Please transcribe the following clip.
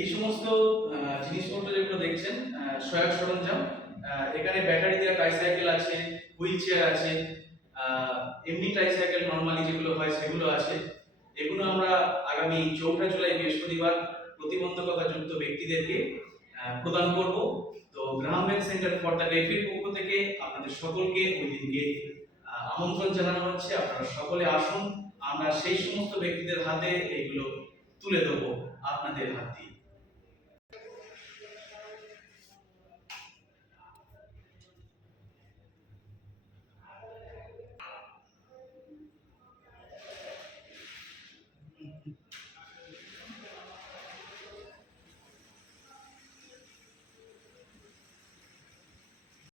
এই সমস্ত জিনিসপত্র যেগুলো দেখছেন সহায়ক সরঞ্জাম, এখানে ব্যাটারি দেওয়া ট্রাইসাইকেল আছে, হুইল চেয়ার আছে, এমনি ট্রাইসাইকেল নরমালি যেগুলো হয় সেগুলো আছে। এগুলো আমরা আগামী 4 জুলাই বৃহস্পতিবার প্রতিবন্ধকতা যুক্ত ব্যক্তিদেরকে প্রদান করব। তো গ্রাম ব্যাংক সেন্টার ফর দ্য ডেফের পক্ষ থেকে আপনাদের সকলকে ওই দিনকে আমন্ত্রণ জানানো হচ্ছে। আপনারা সকলে আসুন, আমরা সেই সমস্ত ব্যক্তিদের হাতে এগুলো তুলে দেবো আপনাদের হাত দিয়ে।